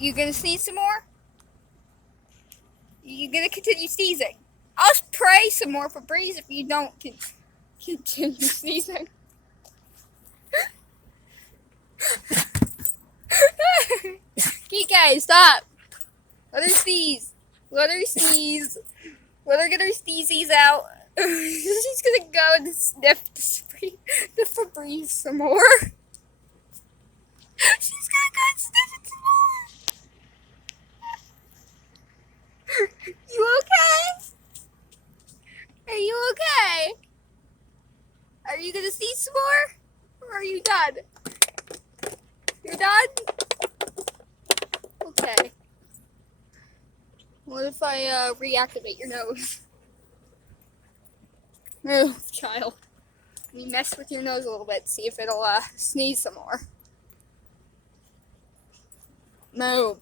You gonna sneeze some more? You gonna continue sneezing? I'll pray some more for Breeze if you don't continue sneezing. PK, stop! Let her sneeze. Let her sneeze. Let her get her sneezies out. She's gonna go and sniff the Febreze some more. She's gonna go and sniff it some more. You okay? Are you okay? Are you gonna sneeze some more? Or are you done? You're done? Okay. What if I reactivate your nose? Oh, child. Let me mess with your nose a little bit, see if it'll sneeze some more. No.